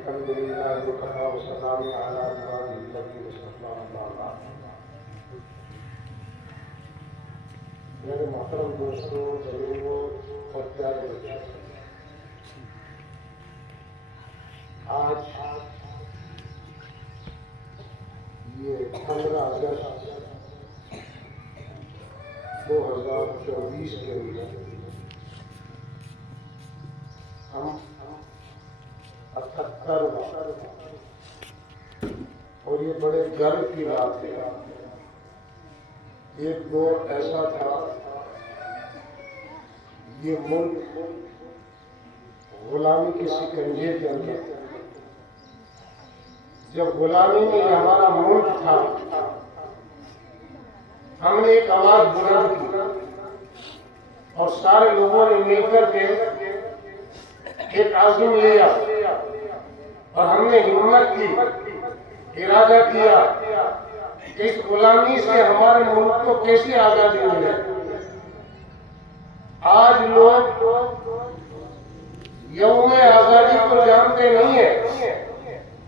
الحمد لله وكفى وسلام على عباده الذين اصطفى أما بعد. میرے محترم دوستوں، بزرگوں اور پیارے بچوں، آج یہ 15 اگست 2024 کے لیے ہم 78 اور یہ بڑے گرو کی بات ہے. ایک دور ایسا تھا، یہ ملک غلامی کے شکنجے کے اندر، جب غلامی میں ہمارا ملک تھا، ہم نے ایک آواز بلند کی اور سارے لوگوں نے مل کر کے ایک عزم لیا اور ہم نے ہمت کی، ارادہ کیا کہ اس غلامی سے ہمارے ملک کو کیسی آزادی ملے. آج لوگ یوم آزادی کو جانتے نہیں ہیں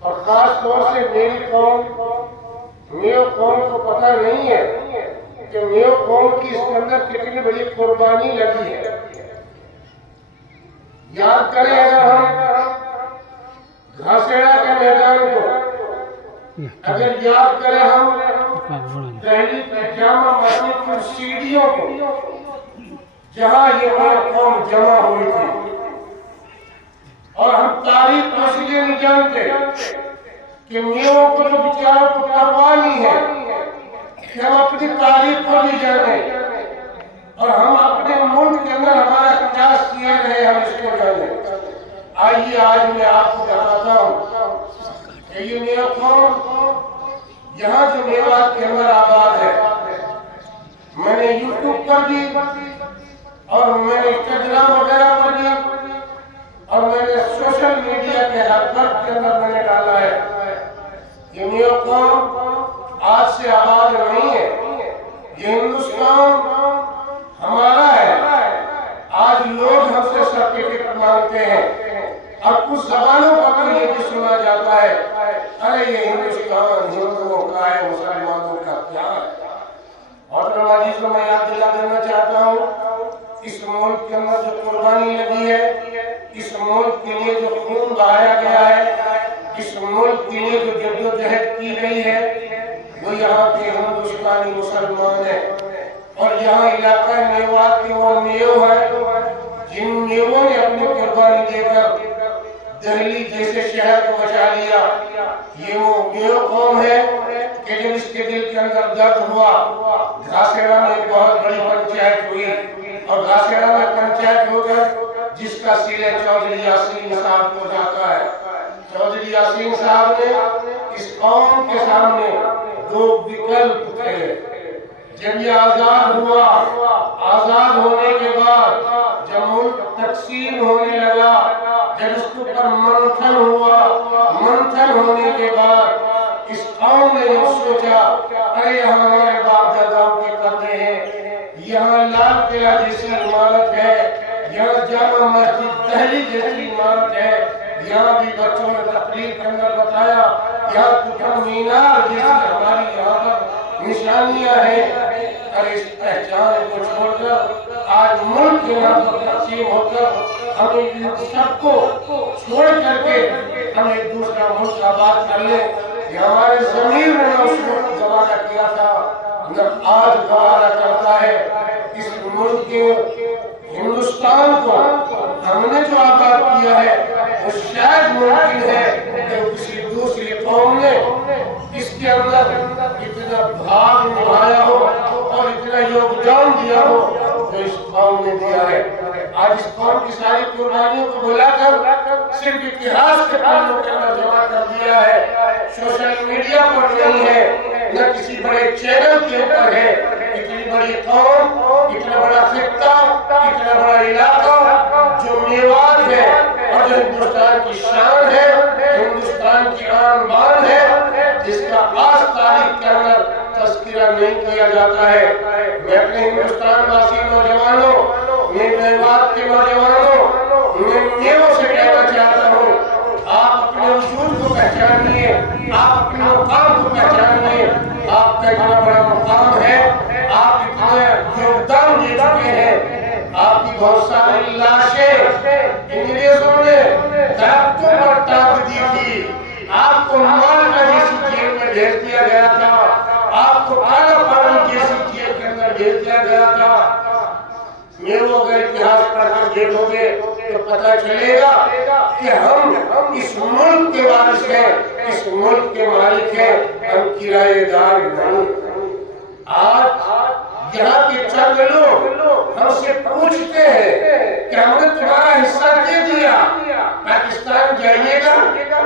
اور خاص طور سے میری قوم، میو قوم کو پتہ نہیں ہے کہ میو قوم کی اس کے اندر کتنی بڑی قربانی لگی ہے. یاد کریں اگر ہم گھاسیڑا کے میدان کو، اگر یاد کریں ہم دہلی کی جامع مسجد کی سیڑھیوں کو، جہاں یہ قوم جمع ہوئی تھی، اور ہم تاریخ کو اس لیے نہیں جانتے کہ میوں کو جو بیچاروں کو پرواہ نہیں ہے کہ ہم اپنی تاریخ کو نہیں جانے اور ہم اپنے ملک کے اندر ہمارا کیا سیاہ ہے ہم اس کو جانے. آئیے آج میں آپ کو بتاتا ہوں کہ یہ میو قوم یہاں جو میوات کے اندر آباد ہے. میں نے یوٹیوب پر بھی اور میں نے انسٹاگرام وغیرہ پر بھی اور میں نے سوشل میڈیا کے ہر وقت کے اندر میں نے ڈالا ہے. یہ میو قوم آج سے آباد نہیں ہے، یہ ہندوستان ہمارا ہے. آج لوگ ہم سے سرٹیفکیٹ مانگتے ہیں اور کچھ زبانوں پر تو یہ بھی سنا جاتا ہے، ارے یہ ہندوستان ہندوؤں کا ہے، مسلمانوں کا کیا ہے. اور عزیزوں میں یاد دلا دینا چاہتا ہوں، اس ملک کے اندر جو قربانی لگی ہے، اس ملک کے لیے جو خون بہایا گیا ہے، اس ملک کے لیے جو جدوجہد کی گئی ہے، وہ یہاں کے ہندوستانی مسلمان ہیں. اور یہاں علاقہ میوات کے وہ میو ہیں جن میووں نے اپنی قربانی دے کر دہلی جیسے شہر کو بچا لیا. یہ وہ میو قوم ہے کہ جب اس کے دل کے اندر درد ہوا، گھاسیڑا میں ایک بہت بڑی پنچایت ہوئی اور گھاسیڑا میں پنچایت ہو کر جس کا سلے چودھری یاسین صاحب کو جاتا ہے. چودھری یاسین صاحب نے اس قوم کے سامنے دو وکلپ تھے. جب یہ آزاد ہوا، آزاد ہونے کے بعد جب ملک تقسیم ہونے لگا، جب اس کے اوپر منتھن ہوا، منتھن ہونے کے بعد اس قوم نے یہ سوچا، ارے یہاں ہمارے باپ داداؤں کے قبریں ہیں، یہاں لال قلعہ جیسی عمارت ہے، یہاں جامع مسجد دہلی جیسی عمارت ہے، یہاں بھی بچوں نے تقریر کے اندر بتایا، یہاں قطب مینار جیسی ہماری یہاں پر نشانیاں ہیں. اور اس پہچان کو چھوڑ کر آج ملک یہاں پر تقسیم ہو کر ہمیں سب کو چھوڑ کر کے ہم ایک دوسرا ملک آباد کر لیں. یہ ہمارے ضمیر نے اس وقت گوارا کیا تھا، نہ آج گوارا کرتا ہے. اس ملک کے ہندوستان کو ہم نے جو آباد کیا ہے وہ شاید ممکن ہے کہ کسی دوسری قوم نے اس کے اندر اتنا بھاگ نبھایا ہو اور اتنا یوگدان دیا ہو جو اس قوم نے دیا ہے. آج اس قوم کی ساری قربانیوں کو بلا کر صرف اتہاس کے پانوں کے اندر جمع کر دیا ہے. سوشل میڈیا پر نہیں ہے، نہ کسی بڑے چینل کے اوپر ہے. اتنی بڑی قوم، اتنا بڑا خطہ، اتنا بڑا علاقہ جو میوات ہے اور جو ہندوستان کی شان ہے، ہندوستان کی آن بان ہے، جس کا آج تاریخ کے اندر تذکرہ نہیں کیا جاتا ہے. میں اپنے ہندوستان واسی نوجوانوں، میں میوات کے نوجوانوں، میں میووں سے کہنا چاہتا ہوں، آپ اپنے کو پہچانیے، آپ اپنے مقام کو پہچانیے. آپ کا اتنا بڑا مقام ہے، آپ اتنا یوگدان دے چکے ہیں. آپ کی بہت ساری لاشیں انگریزوں نے درختوں پر ٹانگ دی تھی. آپ کو مال کا جیسی جیل میں بھیج دیا گیا تھا، آپ کو کالا پانی جیسی جیل کے اندر بھیج دیا گیا تھا. میرے اگر اتہاس پڑھ کر دیکھو گے تو پتہ چلے گا کہ ہم اس ملک کے وارث ہیں، اس ملک کے مالک ہیں، ہم کرایہ دار نہیں. آج یہاں کے چند لوگ ہم سے پوچھتے ہیں کہ ہم نے تمہارا حصہ دے دیا، پاکستان جائیے گا،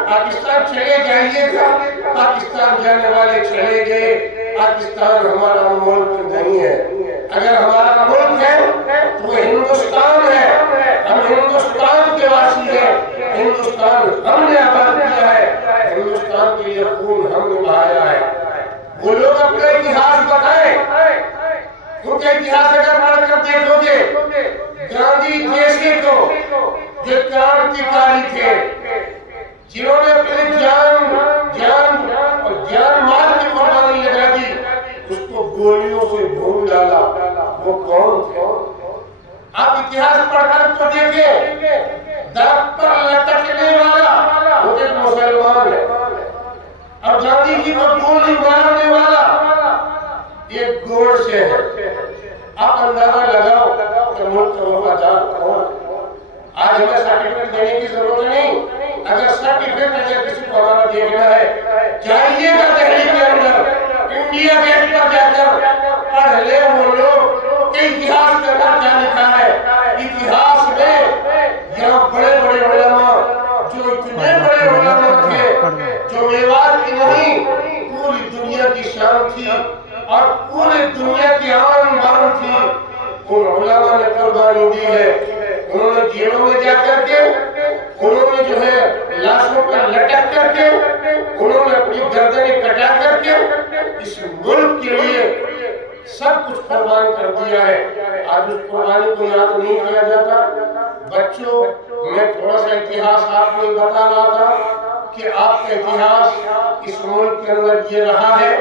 پاکستان چلے جائیے گا. پاکستان جانے والے چلے گئے. پاکستان ہمارا ملک نہیں ہے. اگر ہمارا ملک ہے تو وہ ہندوستان ہے. ہم ہندوستان کے واسی ہیں. ہندوستان ہم نے آباد کیا ہے. ہندوستان کے لیے خون ہم نے بہایا ہے. وہ لوگ اپنا اتہاس بتائیں. ان کا اتہاس اگر پڑھ کر دیکھو گے، گاندھی جیسے کو جو کرانتیکاری تھے، جنہوں نے اپنی جان مال کی قربانی لگا دی، اس کو گولیوں سے بھون ڈالا. وہ کون تھے؟ آپ اتہاس پڑھ کر تو دیکھیں. درخت پر لٹکنے والا وہ ایک مسلمان ہے، اور گاندھی جی کو گولی مارنے والا ایک گوڑ سے ہے. آپ اندازہ لگاؤ کہ ملک کا وفادار کون ہے. آج ہمیں سرٹیفکیٹ دینے کی ضرورت نہیں. اگر سرٹیفکیٹ اگر کسی کو ہمارا دیکھنا ہے، جائیے گا دہلی کے اندر، انڈیا گیٹ پر جا کر پڑھ لے وہ لوگ کہ اتہاس کے اندر کیا لکھا ہے. اتہاس میں یہاں بڑے بڑے علماء، جو اتنے بڑے علماء تھے، جو میوات کی نہیں پوری دنیا کی شان تھی اور پوری دنیا کی آن بان تھی، ان علماء نے قربانی دی ہے. انہوں نے جیلوں میں جا کر کے، انہوں نے جو ہے لاشوں پر لٹک کر کے، انہوں نے اپنی گردنیں کٹا کر کے اس ملک کے لیے سب کچھ قربان کر دیا ہے. آج اس قربانی کو یاد نہیں کیا جاتا. بچوں، میں تھوڑا سا اتہاس آپ کو بتا رہا تھا کہ آپ کا اتہاس اس ملک کے اندر یہ رہا ہے،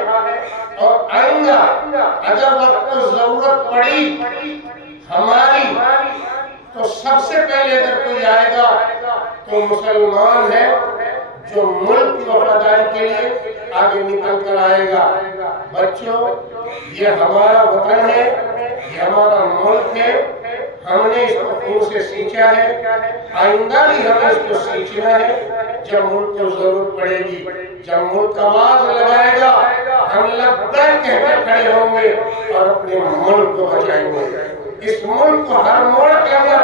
اور آئندہ اگر وقت کو ضرورت پڑی ہماری، تو سب سے پہلے اگر کوئی آئے گا تو مسلمان ہے جو ملک کی وفاداری کے لیے آگے نکل کر آئے گا. بچوں، یہ ہمارا وطن ہے، یہ ہمارا ملک ہے. ہم نے اس کو خون سے سینچا ہے، آئندہ بھی ہمیں اس کو سینچنا ہے. جب ملک کو ضرورت پڑے گی، جب ملک آواز لگائے گا، ہم لبیک کہہ کر کھڑے ہوں گے اور اپنے ملک کو بچائیں گے. اس ملک کو ہر موڑ کے اندر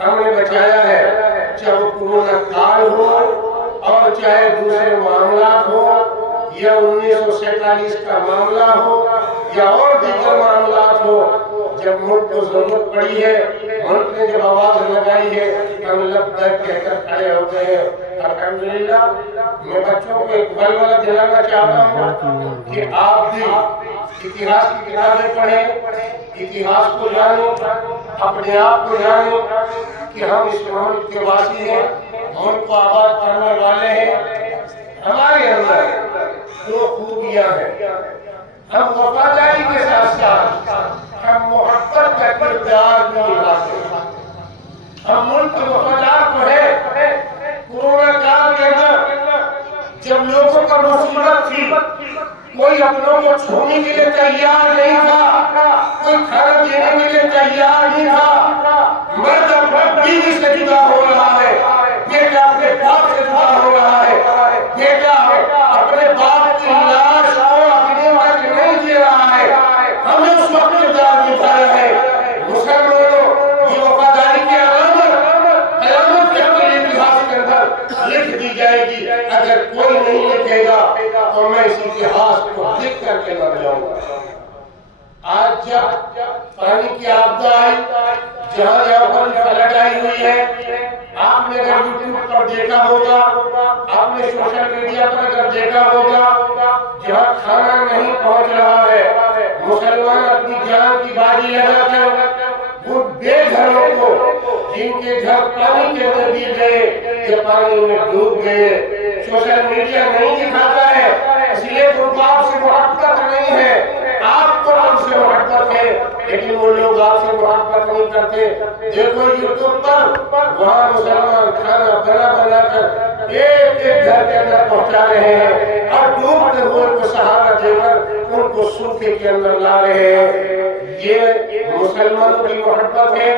ہم نے بچایا ہے، چاہے وہ کورونا کال ہو اور چاہے دوسرے معاملات ہو، یا 1947 کا معاملہ ہو یا اور دیگر معاملات ہو. جب ملک کو ضرورت پڑی ہے، ملک نے جب آواز لگائی ہے، ہم لبیک کہہ کر کھڑے ہو گئے ہیں. الحمدللہ. میں بچوں کو ایک بلولا دلانا چاہتا ہوں کہ آپ بھی اتہاس کی کتابیں پڑھیں، اتہاس کو جانو، اپنے آپ کو جانو کہ ہم اس ملک کے واسی ہیں، ملک کو آباد کرنے والے ہیں. ہمارے اندر دو خوبیاں ہیں. ہم وفاداری کے ساتھ ساتھ ہم محبت کا کردار بھی نبھاتے ہیں. ہم ملک کے وفادار تو ہے. کورونا کال کے اندر جب لوگوں پر مصیبت تھی، کوئی اپنوں کو چھونے کے لیے تیار نہیں تھا، کوئی کھانا دینے کے لیے تیار نہیں تھا. مرد اپنے بیوی سے جدا ہو رہا ہے، بیٹا اپنے باپ سے جدا ہو رہا ہے، بیٹا اپنے باپ کی لاش کو اپنے تک نہیں دے رہا ہے. ہمیں اس وقت کردار نبھایا ہے. مسلمانوں، یہ وفاداری کی علامت قیامت کے اپنے اتہاس کے اندر لکھ دی جائے گی. اگر کوئی نہیں لکھے گا تو میں اس اتہاس کو لکھ کر کے مر جاؤں گا. آج جب پانی کی آپدہ آئی، جہاں جہاں پر فلڈ آئی ہوئی ہے، آپ نے اگر یوٹیوب پر دیکھا ہوگا، آپ نے سوشل میڈیا پر اگر دیکھا ہوگا، جہاں کھانا نہیں پہنچ رہا ہے، مسلمان اپنی جان کی بازی لگا کر وہ بے گھروں کو، جن کے گھر پانی کے اندر گر گئے، کہ پانی میں ڈوب گئے، سوشل میڈیا نہیں دکھاتا ہے، اس لیے ان کو آپ سے محبت نہیں ہے، آپ کو ان سے محبت ہے، لیکن وہ لوگ آپ سے محبت نہیں کرتے۔ دیکھو یوٹیوب پر وہاں مسلمان کھانا بنا بنا کر ایک ایک گھر کے اندر پہنچا رہے ہیں اور ڈوبتے ہوئے کو سہارا دے کر ان کو سوکھے کے اندر لا رہے ہیں۔ یہ مسلمانوں کی محبت ہے،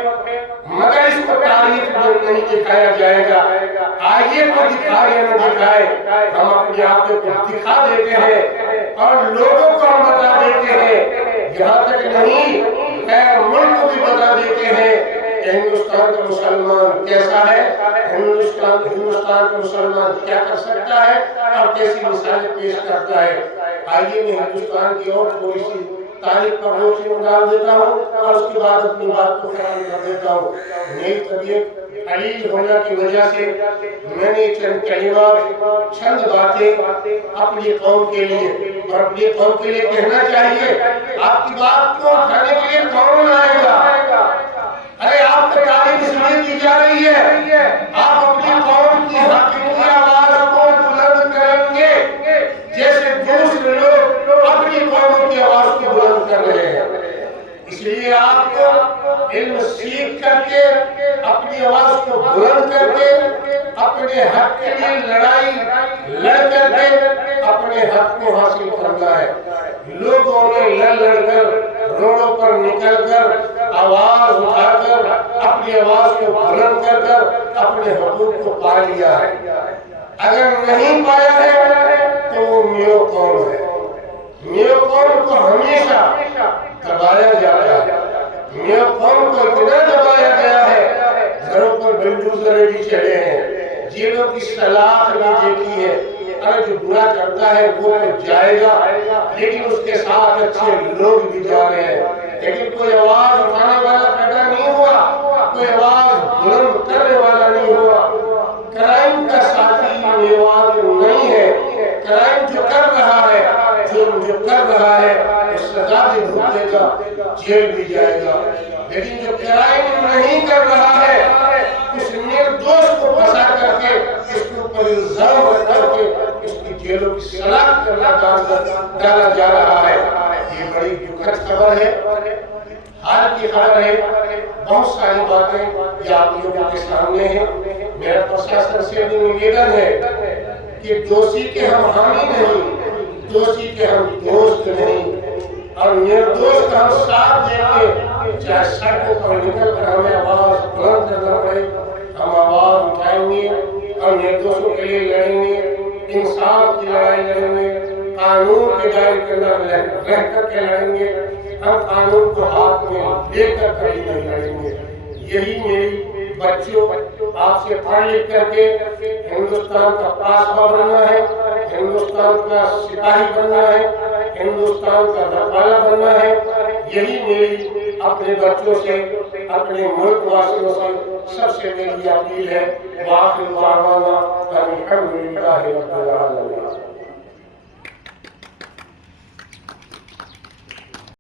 مگر اس کو تاریخ میں نہیں دکھایا جائے گا۔ آئیے تو دکھائے یا نہ دکھائے، ہم اپنے آپ کو دکھا دیتے ہیں اور لوگوں کو ہم بتا دیتے ہیں، یہاں تک نہیں غیر ملک کو بھی بتا دیتے ہیں کہ ہندوستان کا مسلمان کیسا ہے، ہندوستان کا مسلمان کیا کر سکتا ہے اور کیسی مثالیں پیش کرتا ہے۔ آئیے میں ہندوستان کی اور تھوڑی سی تاریخ پر روشنی ڈال دیتا ہوں اور اس کے بعد اپنی بات کو ختم کر دیتا ہوں۔ میری طبیعت علیل ہونے کی وجہ سے میں نے چند کلمات، چند باتیں اپنی قوم کے لیے اور اپنی قوم کے لیے کہنا چاہیے۔ آپ کی بات کو اٹھانے کے لیے کون آئے گا؟ ارے آپ کو تعلیم اس لیے دی جا رہی ہے، آپ اپنی قوم کی حقیقی آواز کو بلند کریں گے جیسے دوسرے لوگ اپنی قوم کی آواز کو بلند کر رہے ہیں۔ اس لیے آپ کو علم سیکھ کر کے اپنی آواز کو بلند کر کے اپنے حق کے لیے لڑائی لڑ کر کے اپنے حق کو حاصل کرنا ہے۔ لوگوں نے لڑ کر روڈوں پر نکل کر آواز اٹھا کر اپنی آواز کو بلند کر کر اپنے حقوق کو پا لیا ہے۔ اگر نہیں پایا ہے تو وہ میو قوم ہے۔ میو قوم کو ہمیشہ دبایا جاتا ہے، میو قوم کو اتنا دبایا گیا ہے، گھروں پر بلڈوزر بھی چلے ہیں، جیلوں کی سلاخ بھی دیکھی ہے۔ اگر جو برا کرتا ہے وہ تو جائے گا، لیکن اس کے ساتھ اچھے لوگ بھی جا رہے ہیں، لیکن کوئی آواز اٹھانے والا پیدا نہیں ہوا، کوئی آواز بلند کرنے والا نہیں ہوا۔ کرائم کا ساتھی میوات نہیں ہے، کرائم جو کر رہا ہے، جو کر رہا ہے اس سزا بھی بھگتے گا، جیل بھی جائے گا، لیکن جو کرائم نہیں کر رہا ہے اس نردوش کو پھنسا کر کے اس کے اوپر الزام رکھ کر کے اس کی جیلوں کی سلاخ ڈالا جا رہا ہے۔ یہ بڑی دکھد خبر ہے، حال کی خبر ہے۔ بہت ساری باتیں یہ آپ لوگوں کے سامنے ہیں۔ میرا پرشاسن سے بھی نویدن ہے کہ دوشی کے ہم حامی نہیں، دوشی کے ہم دوست نہیں، اور نردوش کا ہم ساتھ دیں گے، چاہے سڑکوں پر نکل کر ہمیں آواز بلند کرنا پڑے، ہم آواز اٹھائیں گے اور نردوشوں کے لیے لڑیں گے، انصاف کی لڑائی لڑیں گے، قانون کے دائرے کے اندر رہ کر کے لڑیں گے، ہم قانون کو ہاتھ میں لے کر کبھی نہیں لڑیں گے۔ یہی میری بچوں آپ سے پڑھ لکھ کر کے ہندوستان کا پاسباں بننا ہے، ہندوستان کا سپاہی بننا ہے، ہندوستان کا رکھوالا بننا ہے۔ یہی میری اپنے بچوں سے، اپنے ملک واسیوں سے سب سے میری اپیل ہے۔ وآخر دعوانا الحمدللہ رب العالمین۔